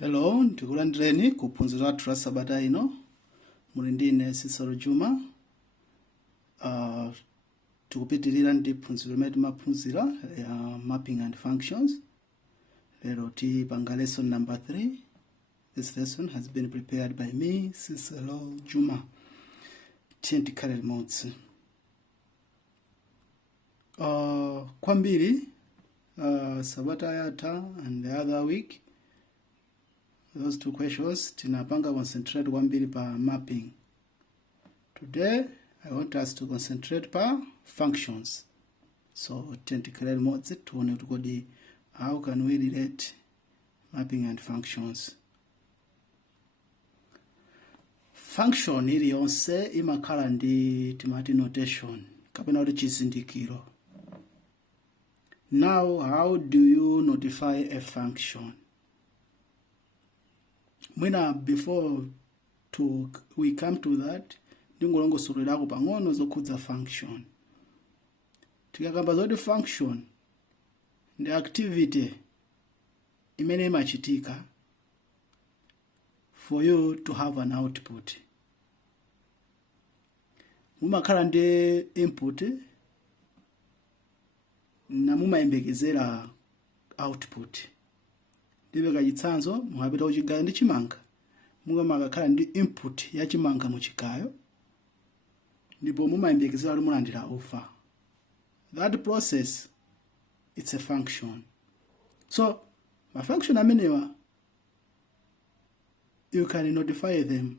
Hello, ndikulandireni kuphunziro lathu la sabata ino. Muli ndine Cicero Juma. Tikupitirira ndi phunziro limene timaphunzira ya mapping and functions. Lero tipanga lesson number 3. This lesson has been prepared by me, Cicero Juma. Tikhale limodzi. Kwambiri sabata yatha and the other week, those two questions tinapanga concentrate kwambiri pa mapping. Today I want us to concentrate pa functions. So tikhale limodzi tuone kuti how can we relate mapping and functions. Function iliyonse imakhala ndi timati notation kapena kuti chizindikiro. Now, how do you notify a function? Before we come to that, ndingolongosolera pang'ono zokhudza function. Tikakamba zoti function ndi activity imene imachitika for you to have an output. Mumakhala ndi input na mumayembekezera output. Ndipeka chitsanzo mukapita kuchigayo ndi chimanga. Mumakhala ndi input ya chimanga muchigayo ndipo mumayembekezera kuti mulandira offer. That process, it's a function. So ma function amenewa you can notify them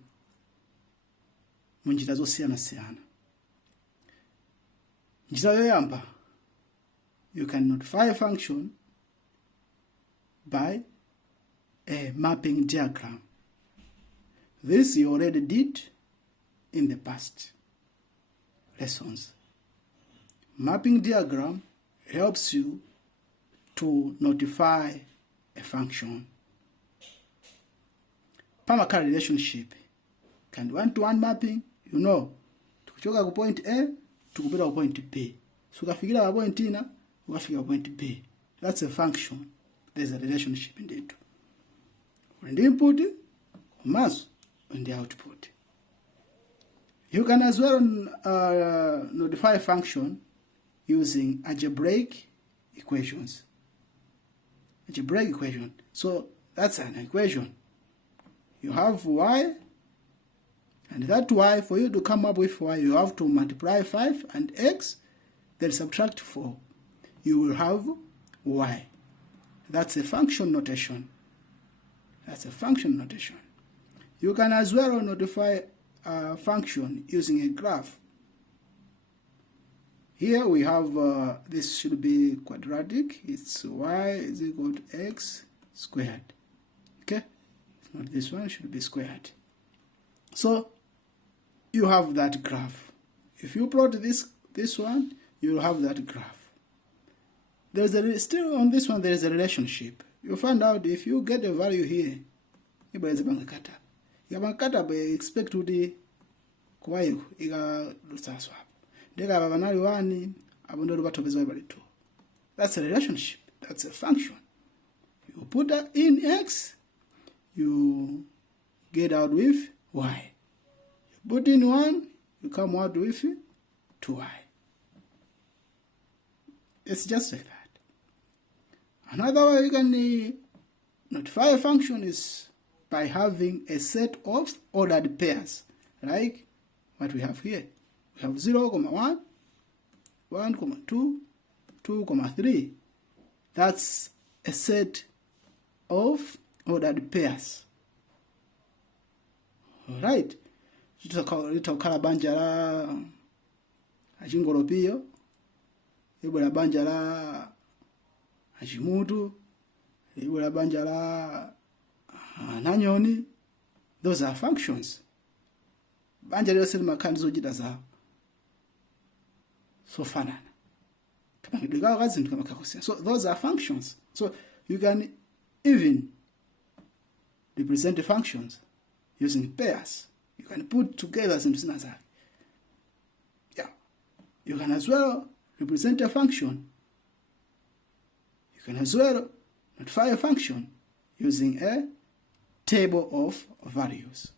munjira zosiyana-siyana. Njira yoyamba, you can notify a function by a mapping diagram. This you already did in the past lessons. Mapping diagram helps you to notify a function. Pamakhala relationship. Can one-to-one mapping, you know, tukuchoka ku point A, tukupita ku point B. So ukafikira pa point ina, ukafika point B. That's a function. There's a relationship in it. When the input, mass, and the output. You can as well notify a function using algebraic equations. Algebraic equation. So that's an equation. You have y, and that y, for you to come up with y, you have to multiply 5 and x, then subtract 4. You will have y. That's a function notation. That's a function notation. You can as well notify a function using a graph. Here we have, this should be quadratic. It's y is equal to x squared. Okay? Not this one, should be squared. So you have that graph. If you plot this one, you will have that graph. Still on this one there is a relationship. You find out if you get a value here, you expect to the kwayo iga lusaso hapo. Ndeka babanali 1 abondolo batopeza bali 2. That's a relationship. That's a function. You put that in x, you get out with y. You put in 1, you come out with 2y. It's just like that. Another way you can notify a function is by having a set of ordered pairs, like what we have here. We have 0, 1, 1, 2, 2, 3. That's a set of ordered pairs. Alright. Litakhala banja la achingolopio, libwera banja la achimutu, libwera banja la nanyoni. Those are functions. Banja liyonse limakhala ndi zochita zawo sofanana. So those are functions. So you can even represent the functions using pairs. You can put together some things. Yeah. You can as well represent a function. You can as well notify a function using a table of values.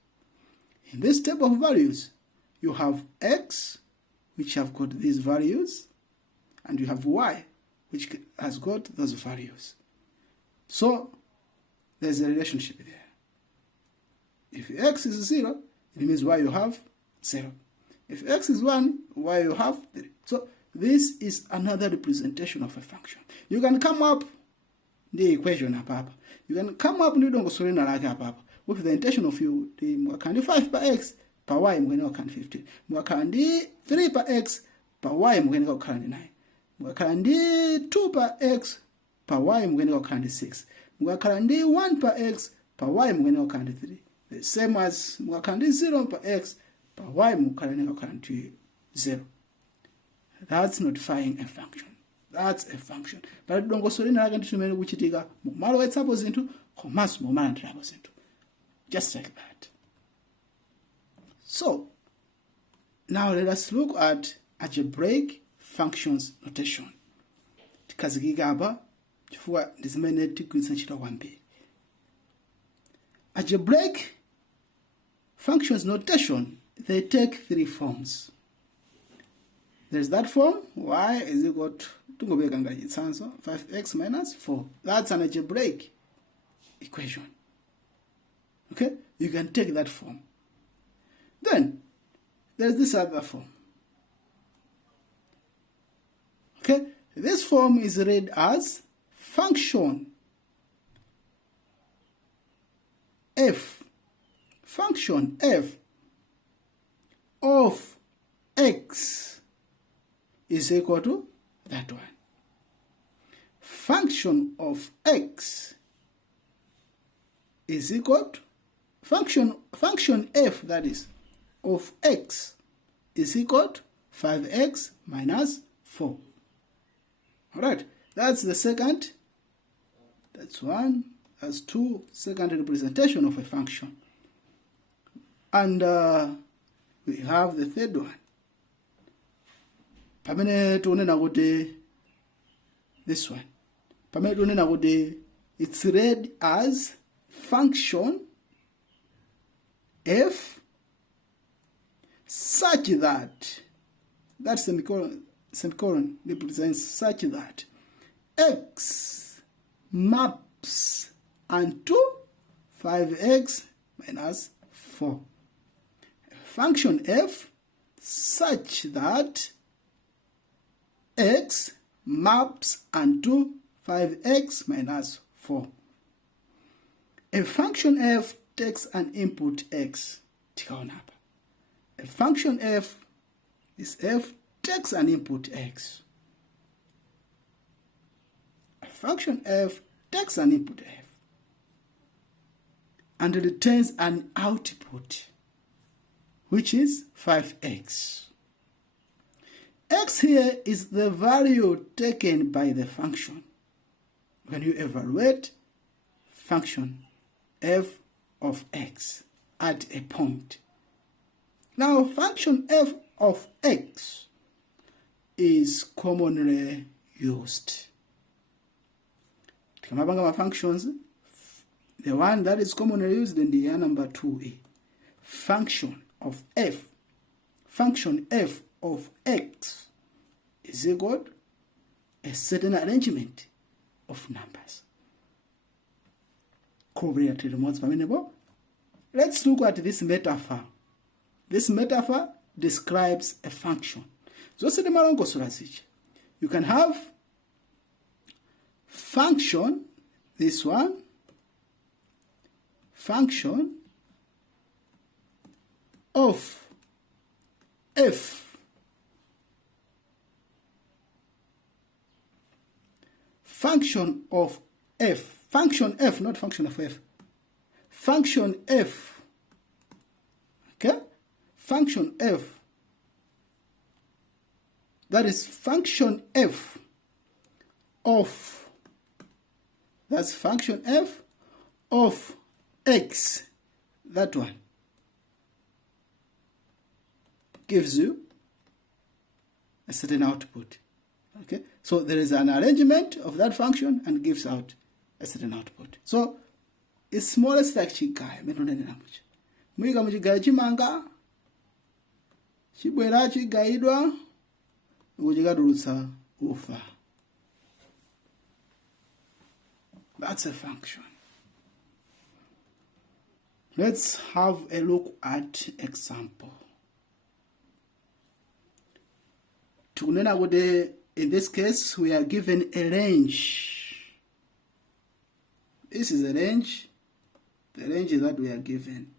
In this table of values, you have x, which have got these values, and you have y, which has got those values. So there's a relationship there. If x is 0, it means y you have 0. If x is 1, y you have 3. So this is another representation of a function. You can come up the equation up. You can come up with the intention of you the 5 per x per y mwenye 15. Mwakandi 3 per x per y mwenye 9. Mwakandi 2 per x per y mwenye 6. Mwakandi 1 per x per y mwenye 3. The same as mwakandi 0 per x per y mwenye 0. That's notifying a function. That's a function. But don't so lina lake tumene kuchitika malo wetsapo zinthu komanso momalandirapo zinthu. Just like that. So now let us look at algebraic functions notation. Tikazikika apa chifukwa ndi zimene tigwiritsa ntchito kwambiri. Algebraic functions notation, they take three forms. There's that form, y is equal to 5x minus 4. That's an algebraic equation. Okay? You can take that form. Then, there's this other form. Okay? This form is read as function f of x is equal to that one. Function of x is equal to function f, that is, of x is equal to 5x minus 4. Alright, that's the second. That's one. That's two. Second representation of a function. And we have the third one. Pamene tuonena kuti this one. Pamene tuonena kuti it's read as function f such that semicolon represents such that x maps onto 5x minus 4. Function f such that x maps onto 5x minus 4. A function f takes an input x. A function f is f takes an input x. A function f takes an input f and returns an output, which is 5x. X here is the value taken by the function when you evaluate function f of x at a point. Now, function f of x is commonly used. Tikamapanga functions, the one that is commonly used in the number 2a. Function of f of x is equal to a certain arrangement of numbers. Let's look at this metaphor. This metaphor describes a function. You can have function, this one, function of f. Function of f. Function f, not function of f. Function f. Okay? Function f. That is function f of, that's function f of x. That one gives you a certain output. Okay? So there is an arrangement of that function and gives out a certain output. So is smallest like chigayo metonenera mucha muyika muchigayo chimanga chibwera chigayidwa uko chikatulutsa ufa. That's a function. Let's have a look at example. Tukunena kuti in this case we are given a range. This is a range, the range that we are given.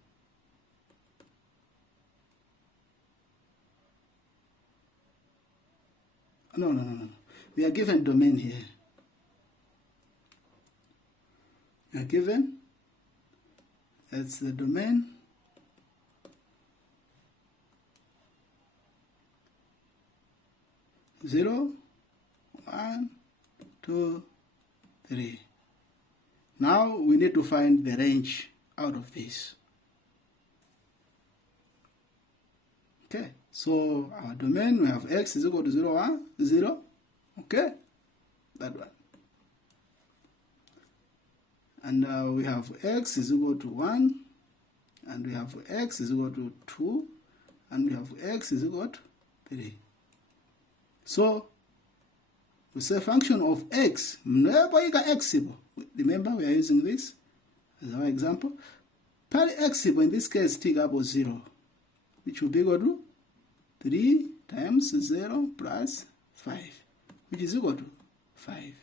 No. We are given domain here. We are given, that's the domain. Zero, 1, 2, 3. Now we need to find the range out of this. Okay, so our domain, we have x is equal to 0, 1, 0. Okay, that one. And we have x is equal to 1, and we have x is equal to 2, and we have x is equal to 3. So we say function of x. Remember, we are using this as our example. Pari x in this case take up 0, which will be equal to 3 times 0 plus 5, which is equal to 5.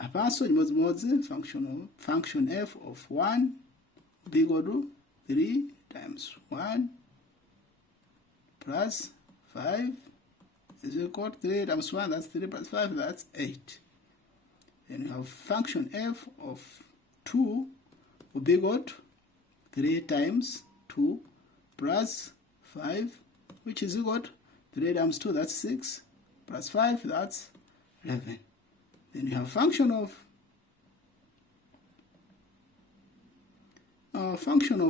Apanso chimodzimodzi function f of 1 will be equal to 3 times 1 plus 5 is equal to 3 times 1, that's 3 plus 5, that's 8. Then you have function f of 2 will be equal to 3 times 2 plus 5, which is equal to 3 times 2, that's 6, plus 5, that's 11. Then you have function of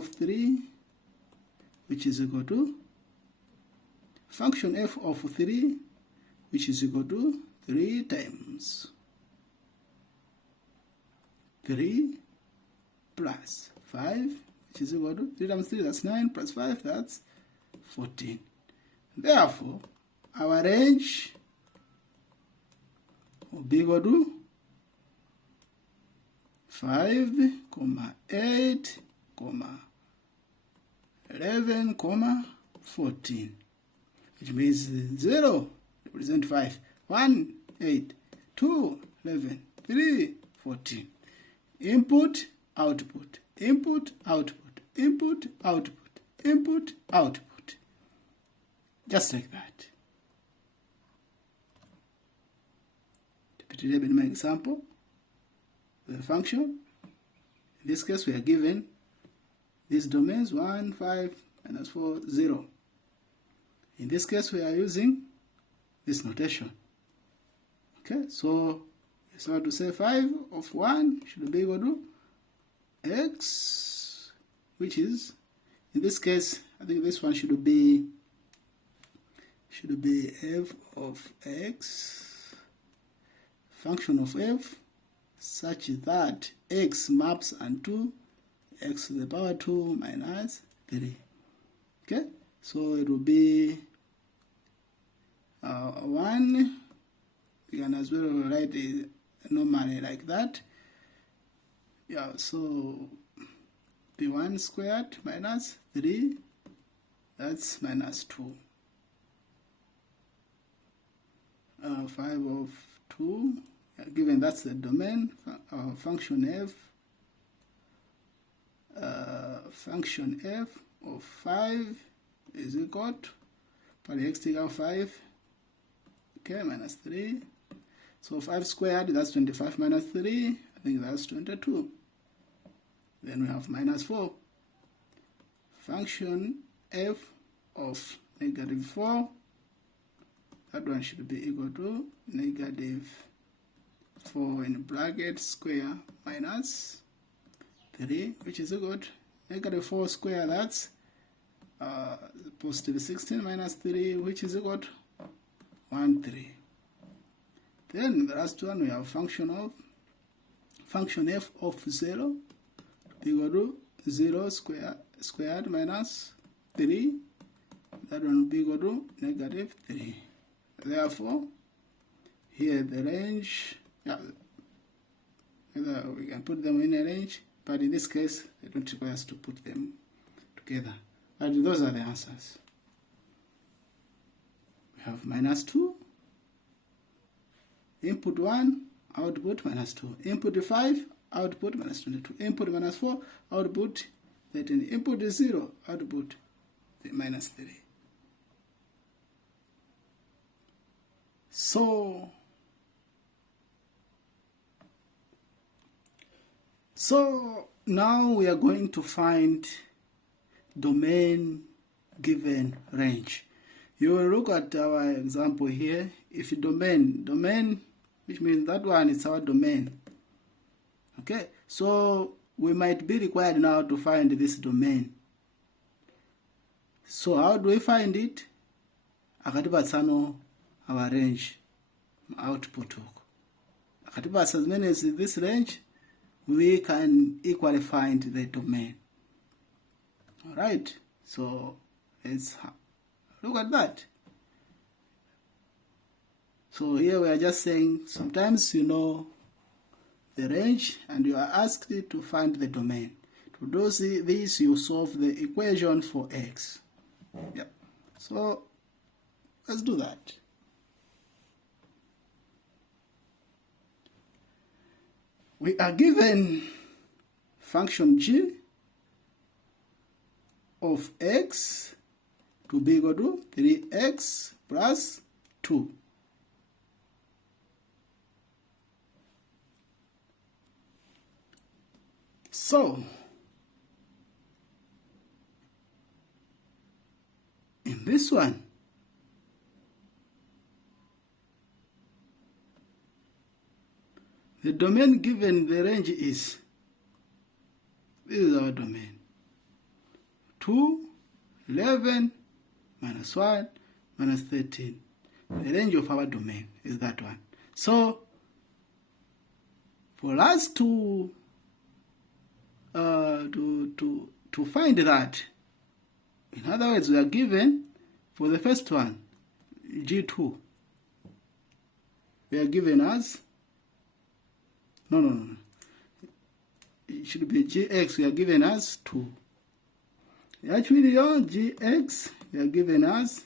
3, which is equal to function f of 3, which is equal to 3 times 3 plus 5, which is equal to 3 times 3, that's 9, plus 5, that's 14. Therefore, our range will be equal to 5, 8, 11, 14. Which means 0 represent 5, 1, 8, 2, 11, 3, 14. Input, output, input, output, input, output, input, output. Just like that. Repeated in my example, the function. In this case, we are given these domains 1, 5, minus 4, 0. In this case, we are using this notation. Okay, so it's not to say 5 of 1 should be equal to x, which is, in this case, I think this one should be f of x, function of f, such that x maps onto x to the power 2 minus 3. Okay, so it will be 1. You can as well write it normally like that. Yeah, so be 1 squared minus 3, that's minus 2. 5 of 2, given that's the domain, function f of 5 is equal to, for x take out 5, okay, minus 3. So 5 squared, that's 25 minus 3, I think that's 22. Then we have minus 4. Function f of negative 4, that one should be equal to negative 4 in bracket square minus 3, which is equal to negative 4 square, that's positive 16 minus 3, which is equal to 1, 3. Then the last one, we have function function f of 0 to be equal to 0 squared minus 3. That one will be equal to negative 3. Therefore, here the range, we can put them in a range, but in this case, they don't require us to put them together. But those are the answers. We have -2, input 1, output -2, input 5, output -22, input -4, output 13, input 0, output -3. So now we are going to find domain given range. You will look at our example here. If domain, which means that one is our domain. Okay, so we might be required now to find this domain. So how do we find it? Akatipatsano our range output. Akatipatsa as many as this range, we can equally find the domain. Alright, so let's look at that. So here we are just saying sometimes you know the range and you are asked to find the domain. To do this, you solve the equation for x. Yeah. So let's do that. We are given function g of x to be equal to 3x plus 2. So, in this one, the domain given the range is, this is our domain, 2, 11, minus 1, minus 13. The range of our domain is that one. So, for us to find that, in other words, we are given, for the first one, G2, we are given as, no, it should be Gx, we are given as 2. Actually, Gx, we are given as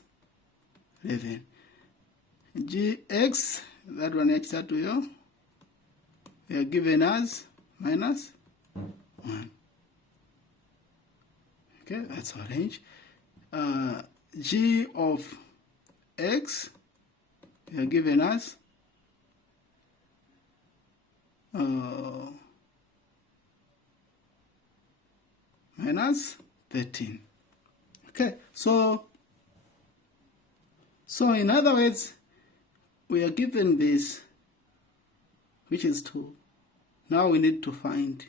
11. Gx, that one extra to you, we are given as minus 1. Okay, that's our range. G of x, we are given as minus 13. Okay, so in other words, we are given this, which is 2. Now we need to find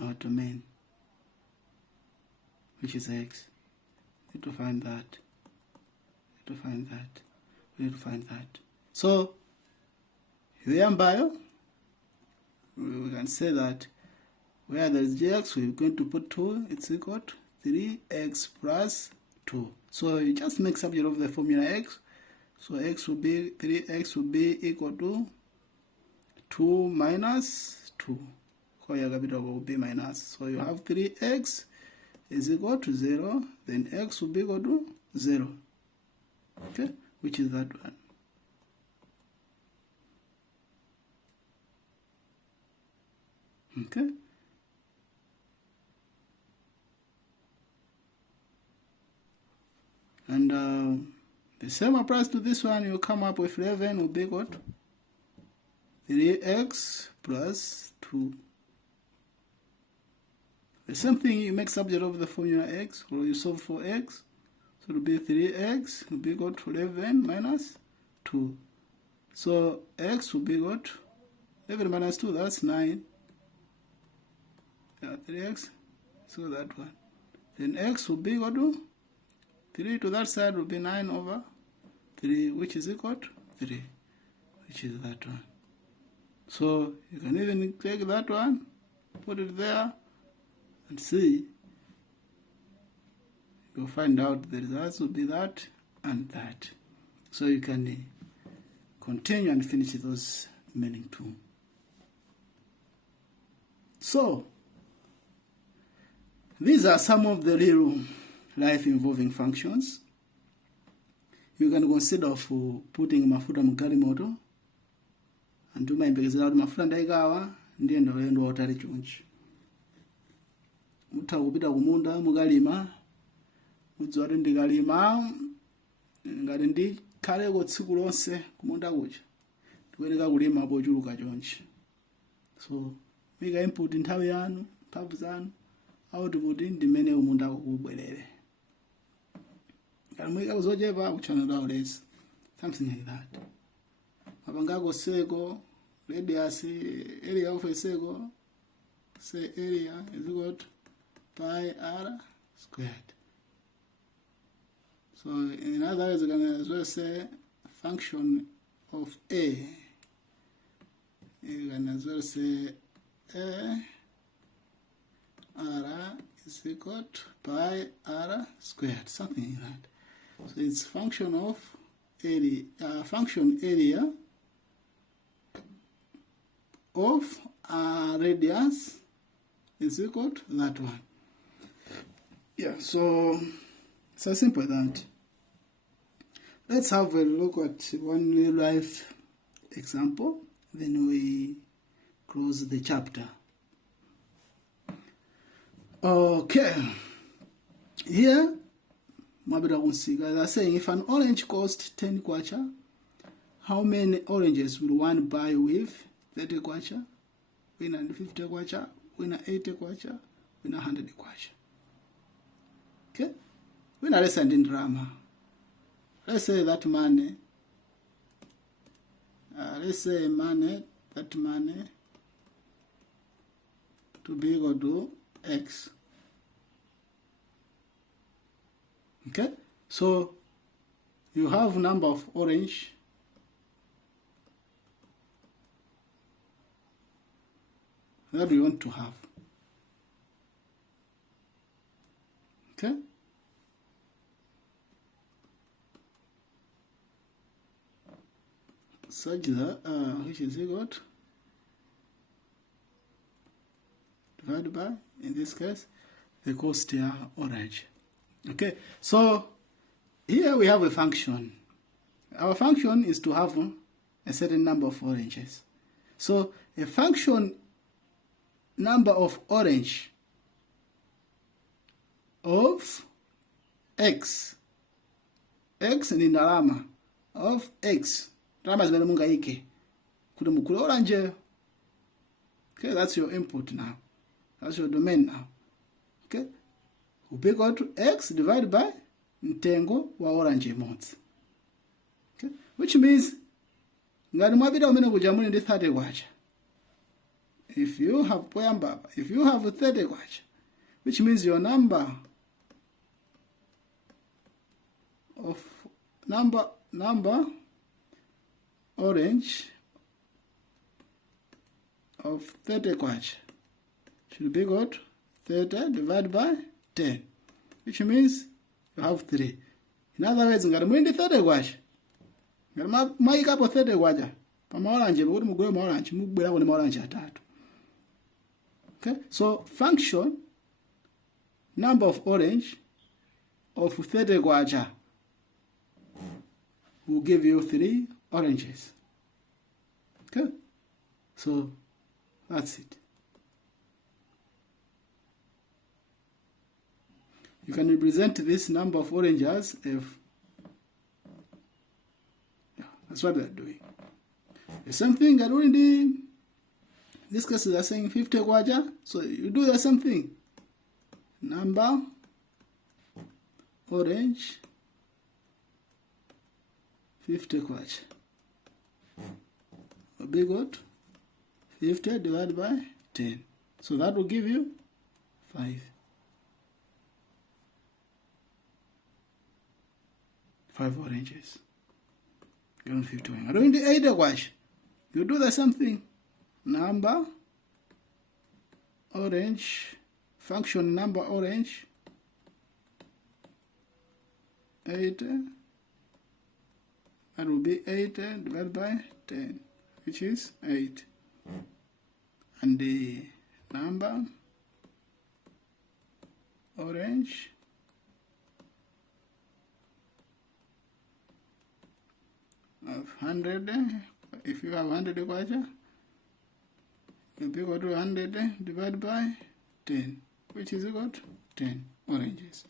our domain, which is x. We need to find that. We need to find that. So here in bio, we can say that where there is gx, we're going to put 2, it's equal to 3x plus 2. So you just make subject of the formula x. So x will be, 3x will be equal to 2 minus 2. So will be minus. So you have 3x is equal to 0, then x will be equal to 0. Okay, which is that one. Okay. And the same applies to this one. You come up with 11 will be equal to 3x plus 2. The same thing, you make subject of the formula x, or you solve for x. So it will be 3x will be equal to 11 minus 2. So x will be equal to 11 minus 2, that's 9. Yeah, 3x, so that one. Then x will be equal to 3 to that side will be 9 over 3, which is equal to 3, which is that one. So you can even take that one, put it there, and see. You'll find out the results will be that and that. So you can continue and finish those remaining two. So these are some of the real life involving functions. You can consider for putting mafuta mugalimoto and do my mayembekezera kuti mafuta ndaikawa ndiyenda ulendo wautali chonchi. Mutha kupita kumunda mukalima, mudziwa kuti ndikalima ngati ndikhaleko tsiku lonse kumunda kuja ndikuyeneka kulima pochuluka chonchi. So mika input nthawi yanu, mphamvu zanu, output ndimene umunda ukubwerere. Ngati muyika zochepa kuchannel out less, something like that. Mapangako seko, radius, area of a seko, say area is equal to pi r squared. So in other words, you can as well say function of A. You can as well say A r is equal to pi r squared, something like that. So it's function of area, function area of radius is equal to that one. Yeah, so it's as simple as that. Let's have a look at one real life example, then we close the chapter. Okay, here they are saying if an orange cost 10 kwacha, how many oranges will one buy with 30 kwacha, with 50 kwacha, with 80 kwacha, with 100 kwacha? Okay, we're not listening drama. Let's say that money, that money to be equal to X. Okay, so you have number of orange that we want to have. Okay, such that which is equal to divided by, in this case, the cost here orange. Okay, so here we have a function. Our function is to have a certain number of oranges. So a function number of orange of x, x ni ndalama of x, ndalama zimene mungaike kuti mugule orange. Okay, that's your input now. That's your domain now. Okay, will be equal to x divided by mtengo wa orange imodzi. Okay, which means ngati mwapita umene kuja muli ndi 30 kwacha, if you have 30 kwacha, which means your number orange of 30 kwacha should be equal to 30 divided by 10, which means you have 3. In other words, ngati muli ndi 30 kwacha, ngati mayikapo 30 kwacha pa maorange kuti mugule maorange, mubwera kuti maorange atatu. Okay, so function number of orange of 30 kwacha will give you 3 oranges. Okay, so that's it. You can represent this number of oranges if, yeah, that's what they're doing. The same thing that already, in this case they're saying 50 kwacha, so you do the same thing. Number orange 50 kwacha will be good 50 divided by 10, so that will give you 5. 5 oranges. Given 51. I don't need 8 kwacha. You do the same thing. number orange, function number orange 8, that will be 8 divided by 10, which is 8. And the number orange of 100, if you have 100 kwacha, it will be equal to 100 divided by 10, which is equal to 10 oranges,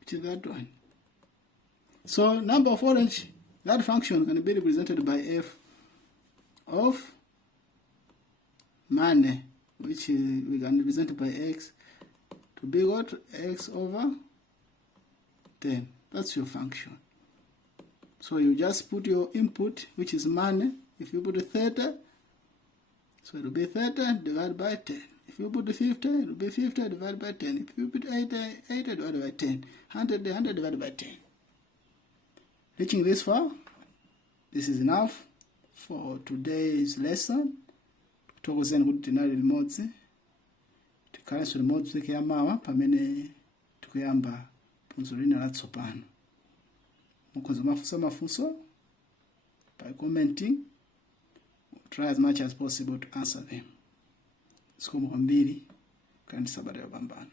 which is that one. So number of orange, that function can be represented by f of money, which we can represent by x, to be equal to x over 10. That's your function. So you just put your input, which is money. If you put 30, so it will be 30 divided by 10. If you put 50, it will be 50 divided by 10. If you put 80, 80 divided by 10. 100, 100 divided by 10. Reaching this far, this is enough for today's lesson. Tukozeni kuti tinali limodzi. Tikhalenso limodzi kuyamawa pamene tikuyamba phunziro lina latsopano. Mukhoza mafunso by commenting. We'll try as much as possible to answer them. Zikomo kwambiri kandi sabata yopambana.